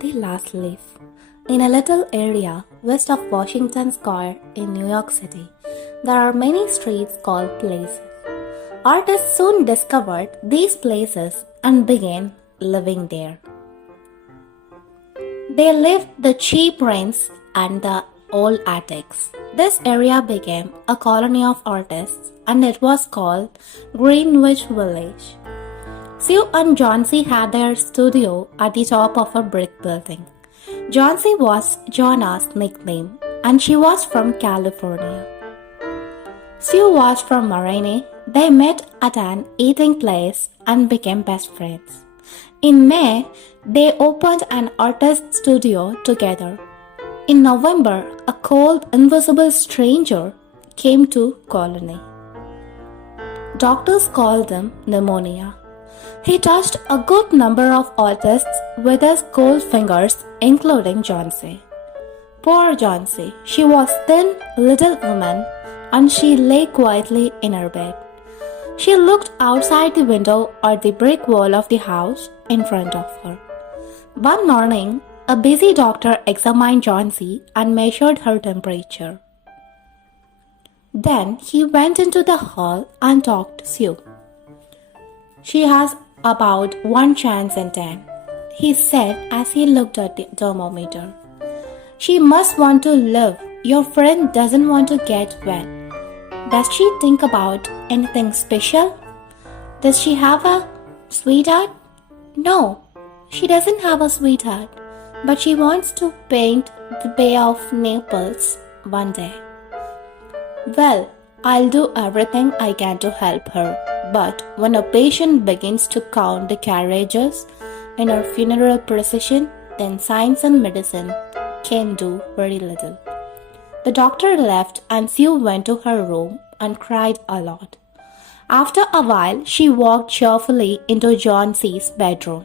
The Last Leaf. In a little area west of Washington Square in New York City, there are many streets called places. Artists soon discovered these places and began living there. They lived the cheap rents and the old attics. This area became a colony of artists and it was called Greenwich Village. Sue and Johnsy had their studio at the top of a brick building. Johnsy was Jonna's nickname and she was from California. Sue was from Marine. They met at an eating place and became best friends. In May, they opened an artist studio together. In November, a cold, invisible stranger came to Colony. Doctors called him pneumonia. He touched a good number of artists with his cold fingers, including Johnsy. Poor Johnsy, she was thin little woman and she lay quietly in her bed. She looked outside the window at the brick wall of the house in front of her. One morning, a busy doctor examined Johnsy and measured her temperature. Then he went into the hall and talked to Sue. She has about 1 chance in 10, he said as he looked at the thermometer. She must want to live. Your friend doesn't want to get well. Does she think about anything special? Does she have a sweetheart? No, she doesn't have a sweetheart, but she wants to paint the Bay of Naples one day. Well, I'll do everything I can to help her, but when a patient begins to count the carriages in her funeral procession, then science and medicine can do very little. The doctor left and Sue went to her room and cried a lot. After a while, she walked cheerfully into Johnsy's bedroom.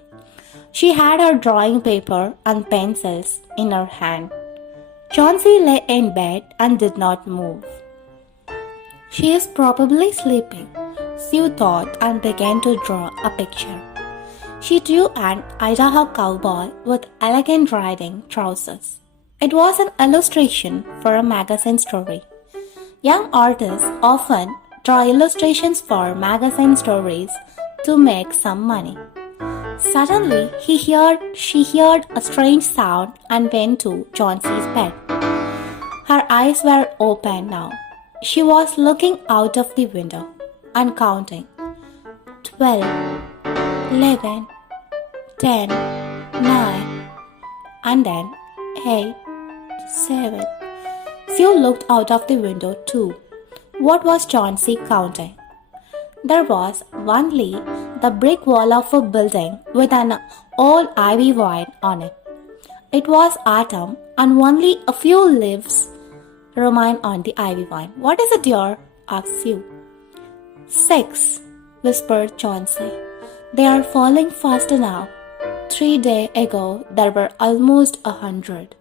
She had her drawing paper and pencils in her hand. Johnsy lay in bed and did not move. She is probably sleeping, Sue thought and began to draw a picture. She drew an Idaho cowboy with elegant riding trousers. It was an illustration for a magazine story. Young artists often draw illustrations for magazine stories to make some money. Suddenly, she heard a strange sound and went to Johnsy's bed. Her eyes were open now. She was looking out of the window and counting. 12, 11, 10, 9, and then 8, 7. Sue looked out of the window too. What was Johnsy counting? There was only the brick wall of a building with an old ivy vine on it. It was autumn and only a few leaves remained on the ivy vine. What is it, dear? Asked Sue. 6, whispered Johnsy. They are falling faster now. 3 days ago there were almost 100.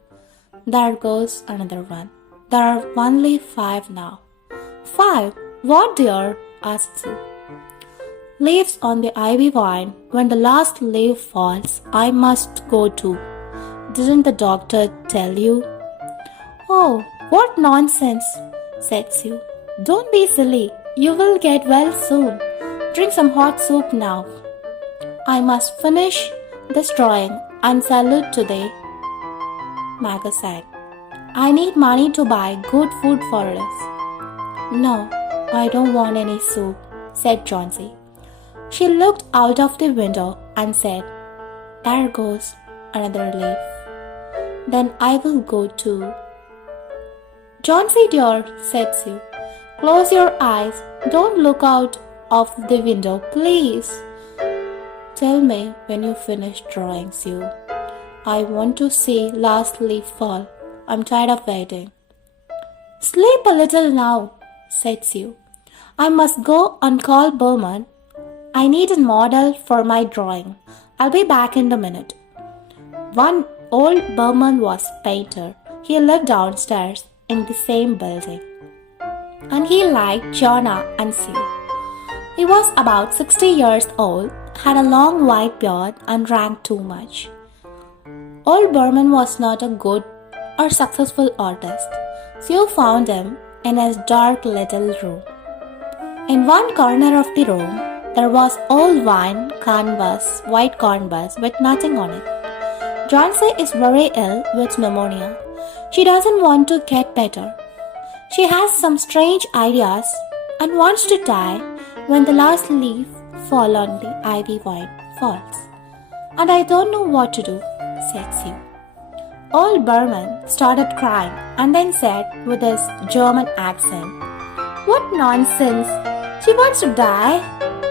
There goes another one. There are only 5 now. 5? What, dear? Asked Sue. Leaves on the ivy vine. When the last leaf falls, I must go too. Didn't the doctor tell you? Oh, what nonsense, said Sue. Don't be silly. You will get well soon. Drink some hot soup now. I must finish this drawing and sell it today, magazine. I need money to buy good food for us. No, I don't want any soup, said Johnsy. She looked out of the window and said, There goes another leaf. Then I will go too. Johnsy, dear, said Sue, close your eyes. Don't look out of the window, please. Tell me when you finish drawing, Sue. I want to see last leaf fall. I'm tired of waiting. Sleep a little now, said Sue. I must go and call Berman. I need a model for my drawing. I'll be back in a minute. One old Berman was a painter. He lived downstairs in the same building. And he liked Jonna and Sue. He was about 60 years old, had a long white beard and drank too much. Old Berman was not a good or successful artist. Sue found him in his dark little room. In one corner of the room, there was old white canvas with nothing on it. Johnsy is very ill with pneumonia. She doesn't want to get better. She has some strange ideas and wants to die when the last leaf fall on the ivy vine falls. And I don't know what to do, said Sue. Old Berman started crying and then said with his German accent, "What nonsense! She wants to die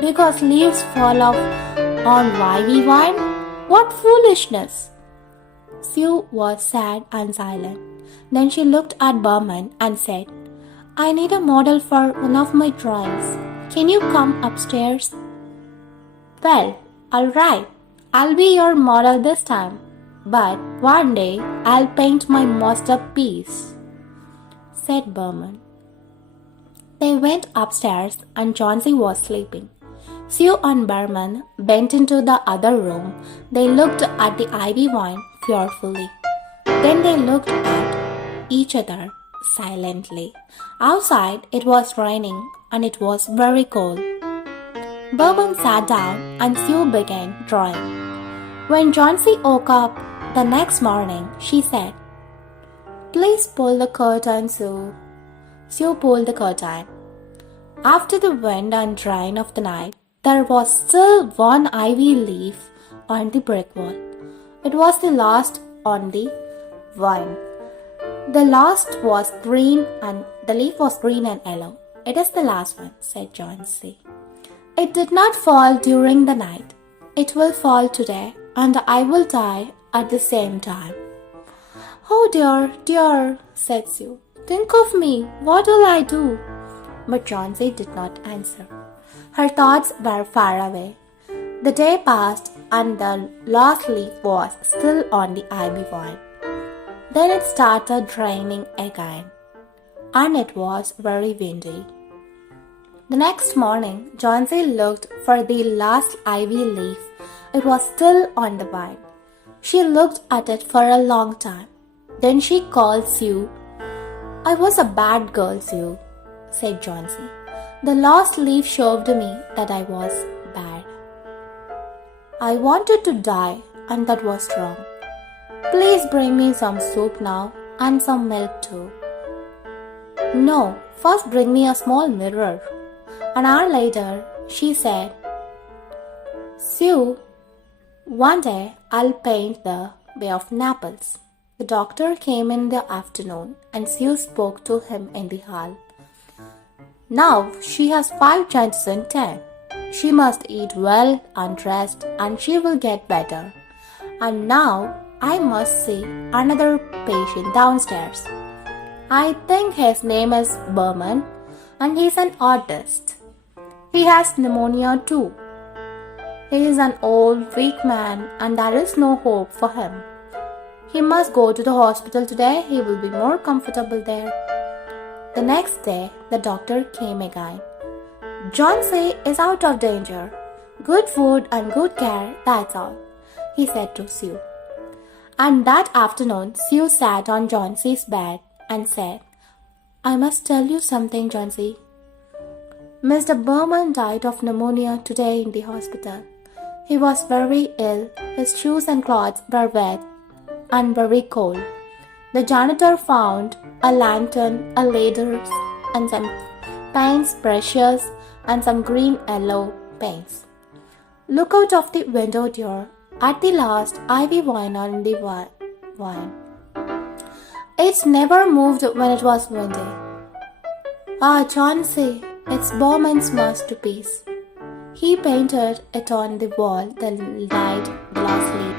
because leaves fall off on ivy vine? What foolishness!" Sue was sad and silent. Then she looked at Berman and said, "I need a model for one of my drawings. Can you come upstairs?" "Well, all right. I'll be your model this time. But one day I'll paint my masterpiece," said Berman. They went upstairs and Johnsy was sleeping. Sue and Berman went into the other room. They looked at the ivy vine fearfully. Then they looked at each other silently. Outside it was raining and it was very cold. Berman sat down and Sue began drawing. When Johnsy woke up the next morning, she said, "Please pull the curtain, Sue." Sue pulled the curtain. After the wind and rain of the night, there was still one ivy leaf on the brick wall. It was the last on the vine. The last was green and the leaf was green and yellow. "It is the last one," said Johnsy. "It did not fall during the night. It will fall today, and I will die at the same time." "Oh dear, dear," said Sue. "Think of me. What will I do?" But Johnsy did not answer. Her thoughts were far away. The day passed and the last leaf was still on the ivy vine. Then it started raining again, and it was very windy. The next morning, Johnsy looked for the last ivy leaf. It was still on the vine. She looked at it for a long time. Then she called Sue. "I was a bad girl, Sue," said Johnsy. "The last leaf showed me that I was bad. I wanted to die, and that was wrong. Please bring me some soup now, and some milk too." "No, first bring me a small mirror." An hour later, she said, "Sue, one day I'll paint the Bay of Naples." The doctor came in the afternoon, and Sue spoke to him in the hall. "Now she has 5 chances in 10. She must eat well and rest, and she will get better. And now I must see another patient downstairs. I think his name is Berman, and he's an artist. He has pneumonia too. He is an old, weak man, and there is no hope for him. He must go to the hospital today. He will be more comfortable there." The next day, the doctor came again. "Johnsy is out of danger. Good food and good care, that's all," he said to Sue. And that afternoon, Sue sat on Johnsy's bed and said, "I must tell you something, Johnsy. Mr. Berman died of pneumonia today in the hospital. He was very ill. His shoes and clothes were wet and very cold. The janitor found a lantern, a ladder, and some paints, brushes, and some green-yellow paints. Look out of the window, dear, at the last ivy vine on the vine. It's never moved when it was windy. Ah, Johnsy, it's Berman's masterpiece. He painted it on the wall the night the last leaf